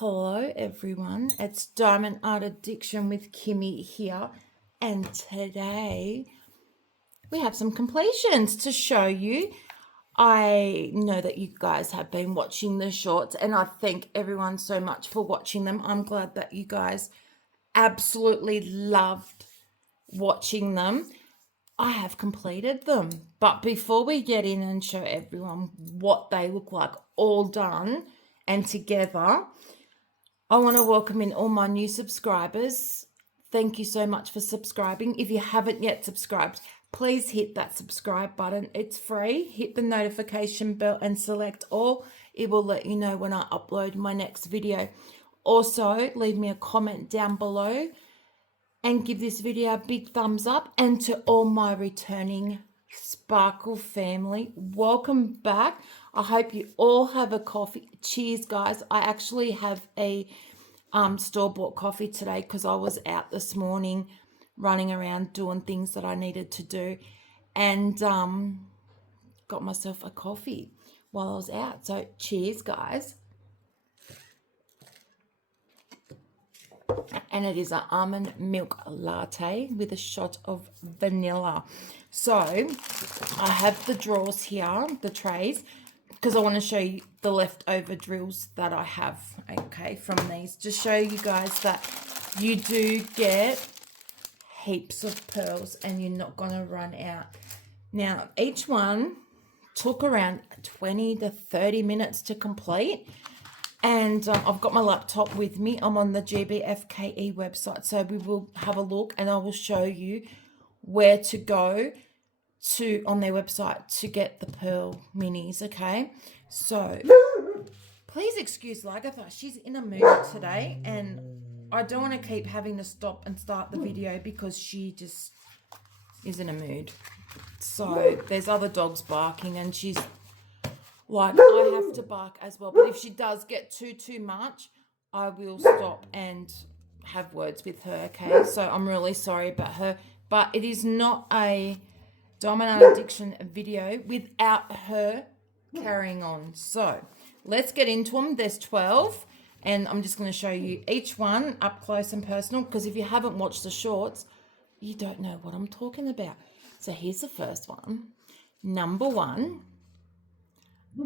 Hello everyone, it's Diamond Art Addiction with Kimmy here, and today we have some completions to show you. I know that you guys have been watching the shorts and I thank everyone so much for watching them. I'm glad that you guys absolutely loved watching them. I have completed them, but before we get in and show everyone what they look like all done and together, I want to welcome in all my new subscribers. Thank you so much for subscribing. If you haven't yet subscribed, please hit that subscribe button. It's free. Hit the notification bell and select all. It will let you know when I upload my next video. Also, leave me a comment down below and give this video a big thumbs up. And to all my returning Sparkle family, welcome back. I hope you all have a coffee. Cheers, guys. I actually have a store-bought coffee today because I was out this morning running around doing things that I needed to do, and got myself a coffee while I was out. So cheers, guys. And it is an almond milk latte with a shot of vanilla. So I have the drawers here, the trays, because I want to show you the leftover drills that I have, okay, from these, to show you guys that you do get heaps of pearls and you're not going to run out. Now, each one took around 20 to 30 minutes to complete. And I've got my laptop with me. I'm on the GBFKE website, so we will have a look and I will show you where to go to on their website to get the pearl minis, okay? So please excuse Lagatha. She's in a mood today and I don't want to keep having to stop and start the video because she just is in a mood. So there's other dogs barking and she's like, I have to bark as well. But if she does get too much, I will stop and have words with her, okay? So I'm really sorry about her. But it is not a Diamond Art Addiction video without her carrying on. So let's get into them. There's 12. And I'm just going to show you each one up close and personal. Because if you haven't watched the shorts, you don't know what I'm talking about. So here's the first one. Number 1.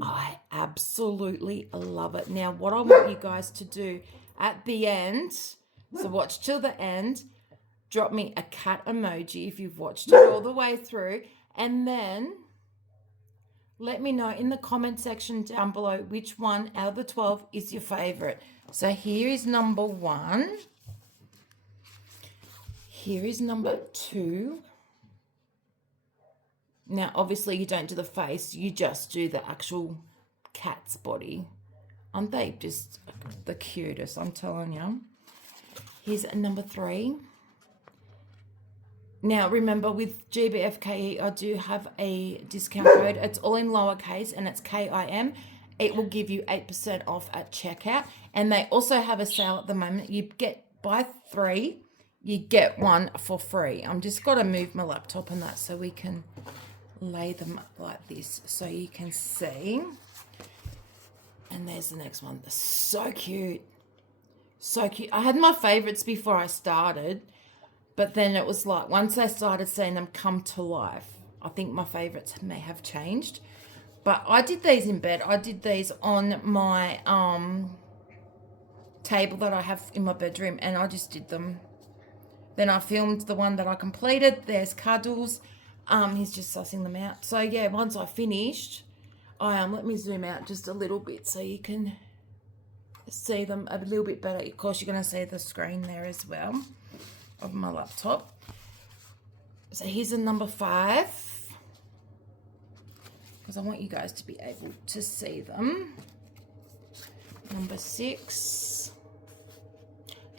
I absolutely love it. Now, what I want you guys to do at the end, so watch till the end, drop me a cat emoji if you've watched it all the way through, and then let me know in the comment section down below which one out of the 12 is your favorite. So here is number 1. Here is number 2. Now, obviously, you don't do the face. You just do the actual cat's body. Aren't they just the cutest? I'm telling you. Here's number 3. Now, remember, with GBFKE, I do have a discount code. It's all in lowercase, and it's KIM. It will give you 8% off at checkout. And they also have a sale at the moment. You get, buy 3, you get 1 for free. I'm just got to move my laptop and that so we can lay them up like this so you can see. And there's the next one. So cute. So cute. I had my favorites before I started, but then it was like once I started seeing them come to life, I think my favorites may have changed. But I did these in bed. I did these on my table that I have in my bedroom, and I just did them. Then I filmed the one that I completed. There's Cuddles. He's just sussing them out. So yeah, once I finished, let me zoom out just a little bit so you can see them a little bit better. Of course, you're going to see the screen there as well of my laptop. So here's a number 5, because I want you guys to be able to see them. Number 6.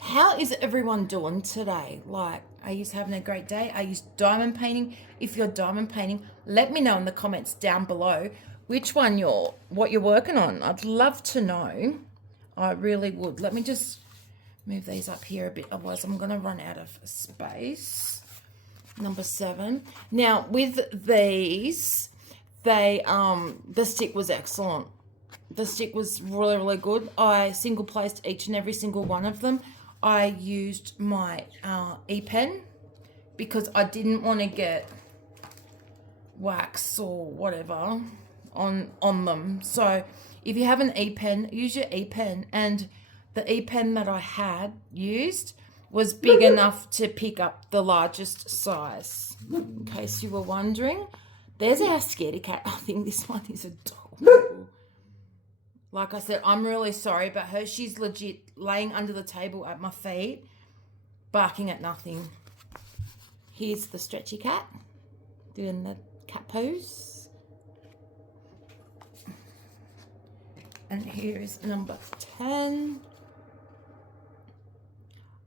How is everyone doing today? Like, are you having a great day? Are you diamond painting? If you're diamond painting, let me know in the comments down below which one what you're working on. I'd love to know. I really would. Let me just move these up here a bit, otherwise I'm going to run out of space. Number 7. Now, with these, the stick was excellent. The stick was really, really good. I single placed each and every single one of them. I used my E-pen because I didn't want to get wax or whatever on them. So if you have an E-pen, use your E-pen. And the E-pen that I had used was big enough to pick up the largest size, in case you were wondering. There's our scaredy cat. I think this one is adorable. Like I said, I'm really sorry about her. She's legit laying under the table at my feet, barking at nothing. Here's the stretchy cat doing the cat pose. And here is number 10.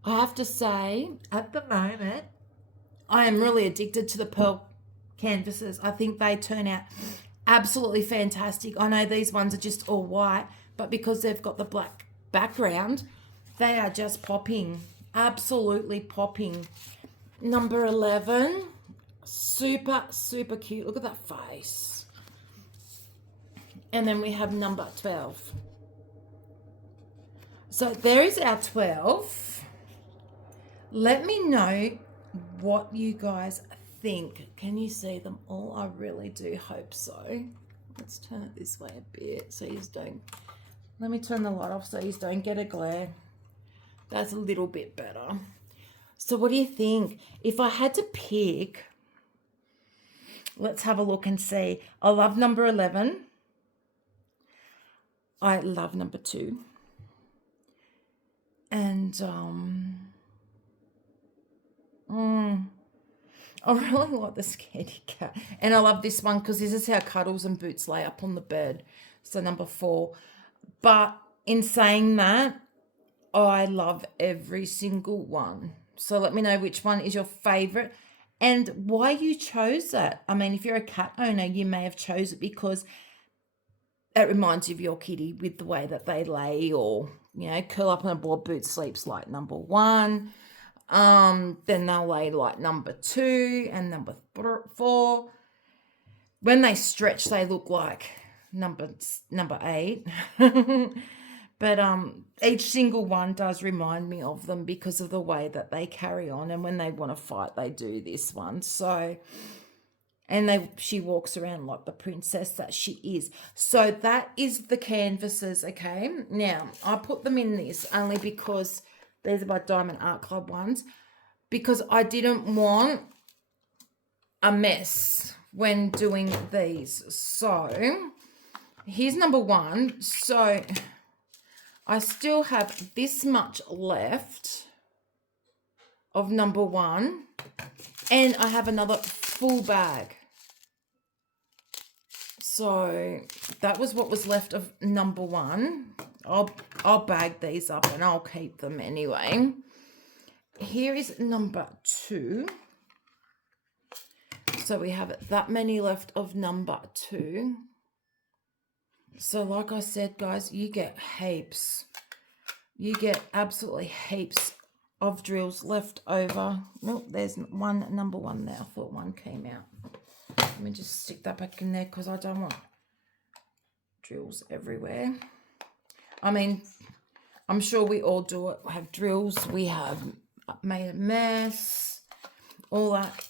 I have to say, at the moment, I am really addicted to the pearl canvases. I think they turn out absolutely fantastic. I know these ones are just all white, but because they've got the black background, they are just popping. Absolutely popping. Number 11, super, super cute. Look at that face. And then we have number 12. So there is our 12. Let me know what you guys think. Can you see them all? I really do hope so. Let's turn it this way a bit so you don't. Let me turn the light off so you don't get a glare. That's a little bit better. So what do you think? If I had to pick, let's have a look and see. I love number 11. I love number 2. And I really like the scaredy cat. And I love this one because this is how Cuddles and Boots lay up on the bed. So number 4. But in saying that, I love every single one. So let me know which one is your favorite and why you chose that. I mean, if you're a cat owner, you may have chose it because it reminds you of your kitty with the way that they lay, or, you know, curl up on a ball. Boots sleeps like number 1. Then they'll lay like number 2 and number 4. When they stretch, they look like number 8. But each single one does remind me of them because of the way that they carry on, and when they want to fight, they do this one. So, and she walks around like the princess that she is. So that is the canvases, okay? Now, I put them in this only because these are my Diamond Art Club ones, because I didn't want a mess when doing these. So here's number 1. So I still have this much left of number 1, and I have another full bag. So that was what was left of number 1. I'll bag these up and I'll keep them anyway. Here is number 2. So we have that many left of number 2. So like I said, guys, you get heaps. You get absolutely heaps of drills left over. Oh, there's number 1 there. I thought one came out. Let me just stick that back in there because I don't want drills everywhere. I mean, I'm sure we all do it. We have drills. We have made a mess. All that.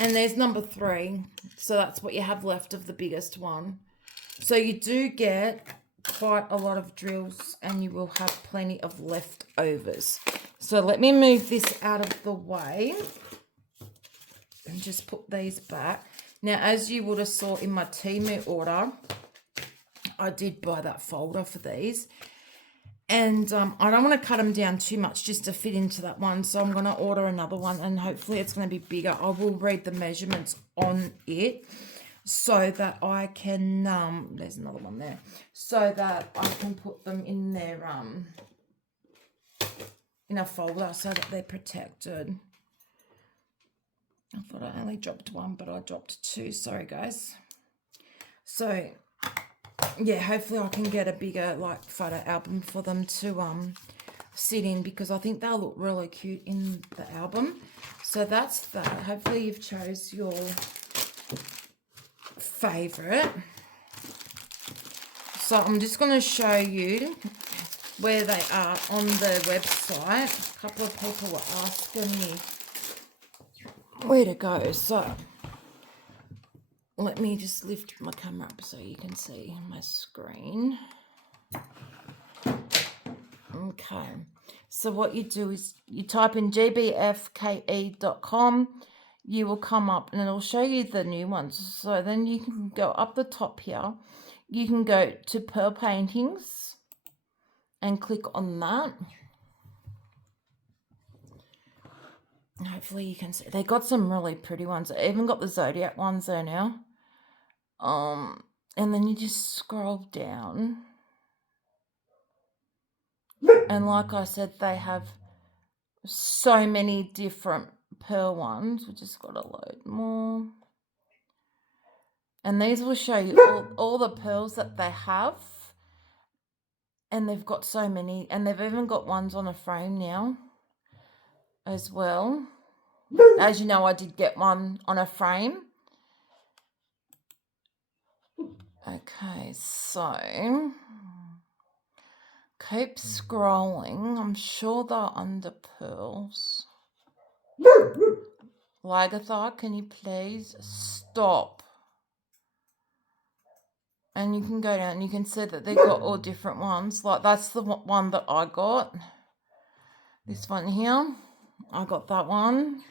And there's number 3. So that's what you have left of the biggest one. So you do get quite a lot of drills, and you will have plenty of leftovers. So let me move this out of the way and just put these back. Now, as you would have saw in my Temu order, I did buy that folder for these. And I don't want to cut them down too much just to fit into that one. So I'm going to order another one, and hopefully it's going to be bigger. I will read the measurements on it, so that I can, there's another one there, so that I can put them in their, in a folder so that they're protected. I thought I only dropped 1, but I dropped 2. Sorry, guys. So, yeah, hopefully I can get a bigger, like, photo album for them to, sit in, because I think they'll look really cute in the album. So that's that. Hopefully you've chose your favorite. So I'm just going to show you where they are on the website. A couple of people were asking me where to go. So let me just lift my camera up so you can see my screen. Okay. So what you do is you type in gbfke.com. You will come up and it'll show you the new ones. So then you can go up the top here. You can go to pearl paintings and click on that. Hopefully you can see. They got some really pretty ones. I even got the Zodiac ones there now. And then you just scroll down. And like I said, they have so many different pearl ones. We just got to load more. And these will show you all the pearls that they have. And they've got so many. And they've even got ones on a frame now as well. As you know, I did get one on a frame. Okay, so keep scrolling. I'm sure they're under pearls. Lagatha, can you please stop? And you can go down and you can see that they've got all different ones. Like that's the one that I got. This one here. I got that one.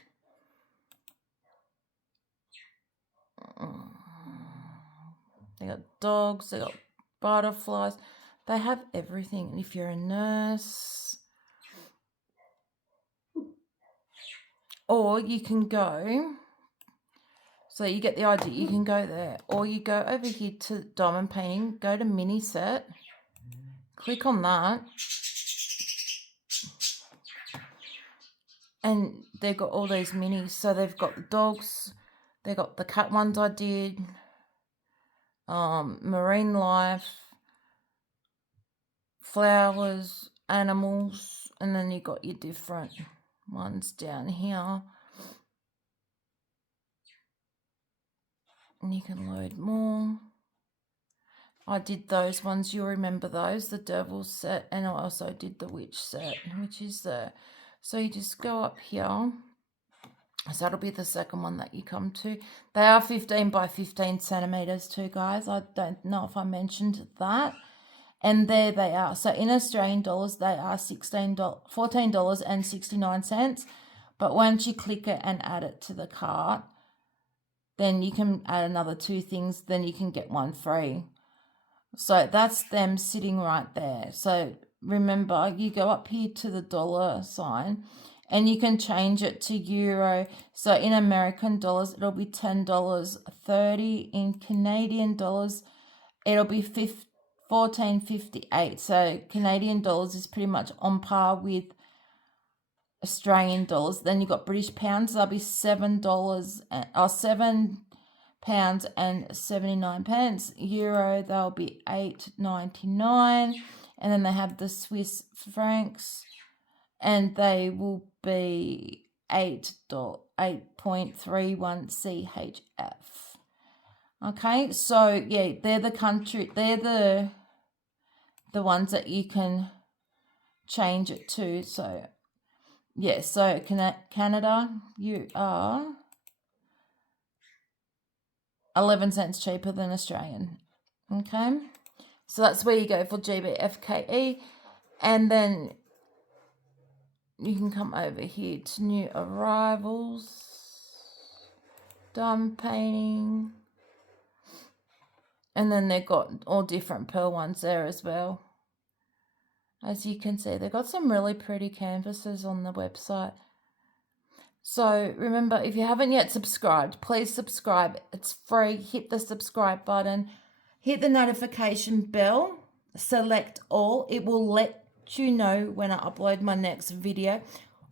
They got dogs. They got butterflies. They have everything. And if you're a nurse, or you can go, so you get the idea, you can go there, or you go over here to diamond painting, go to mini set, click on that, and they've got all these minis. So they've got the dogs, they got the cat ones I did, marine life, flowers, animals, and then you got your different ones down here. And you can load more. I did those ones, you remember those, the devil set, and I also did the witch set, which is there. So you just go up here. So that'll be the second one that you come to. They are 15 by 15 centimeters too, guys. I don't know if I mentioned that. And there they are. So in Australian dollars, they are $14.69. But once you click it and add it to the cart, then you can add another 2 things. Then you can get one free. So that's them sitting right there. So remember, you go up here to the dollar sign and you can change it to euro. So in American dollars, it'll be $10.30. In Canadian dollars, it'll be $14.58. So Canadian dollars is pretty much on par with Australian dollars. Then you've got British pounds. That'll be £7.79. Euro, they'll be $8.99. And then they have the Swiss francs, and they will be 8.31 CHF. Okay, so yeah, they're the ones that you can change it to. So yeah, so Canada, you are 11 cents cheaper than Australian. Okay, so that's where you go for GBFKE, and then you can come over here to new arrivals, diamond painting, and then they've got all different pearl ones there as well. As you can see, they've got some really pretty canvases on the website. So remember, if you haven't yet subscribed, please subscribe. It's free. Hit the subscribe button. Hit the notification bell. Select all. It will let you know when I upload my next video.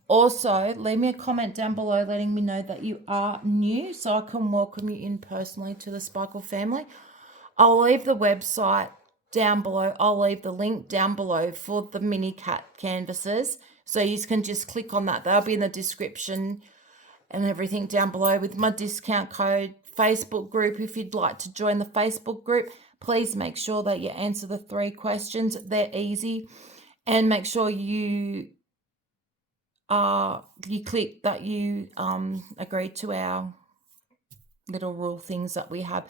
Also, leave me a comment down below letting me know that you are new so I can welcome you in personally to the Sparkle family. I'll leave the website down below. I'll leave the link down below for the mini cat canvases. So you can just click on that. They'll be in the description and everything down below with my discount code Facebook group. If you'd like to join the Facebook group, please make sure that you answer the 3 questions. They're easy. And make sure you click that you agree to our little rule things that we have.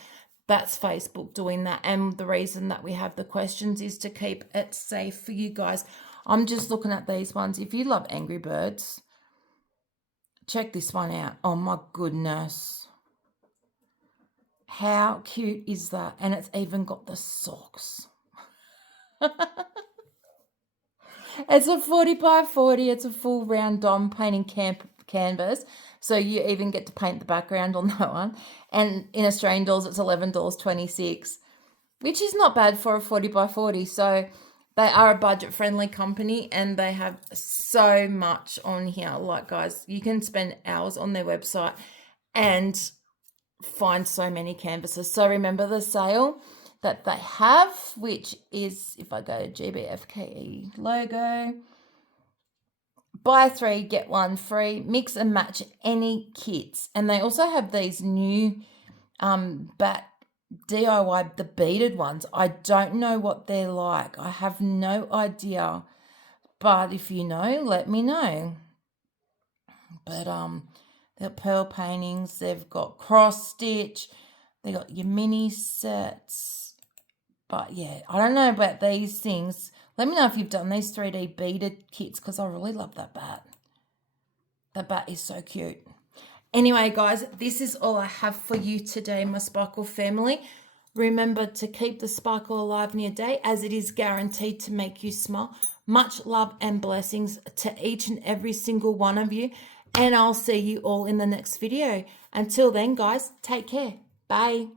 That's Facebook doing that. And the reason that we have the questions is to keep it safe for you guys. I'm just looking at these ones. If you love Angry Birds, check this one out. Oh my goodness. How cute is that? And it's even got the socks. It's a 40 by 40. It's a full round Dom painting canvas. So you even get to paint the background on that one. And in Australian dollars, it's $11.26, which is not bad for a 40 by 40. So they are a budget-friendly company, and they have so much on here. Like, guys, you can spend hours on their website and find so many canvases. So remember the sale that they have, which is, if I go to GBFKE logo, buy 3, get 1 free, mix and match any kits. And they also have these new bat DIY, the beaded ones. I don't know what they're like. I have no idea. But if you know, let me know. But they've got pearl paintings, they've got cross stitch, they got your mini sets. But yeah, I don't know about these things. Let me know if you've done these 3D beaded kits, because I really love that bat. That bat is so cute. Anyway, guys, this is all I have for you today, my Sparkle family. Remember to keep the sparkle alive in your day, as it is guaranteed to make you smile. Much love and blessings to each and every single one of you. And I'll see you all in the next video. Until then, guys, take care. Bye.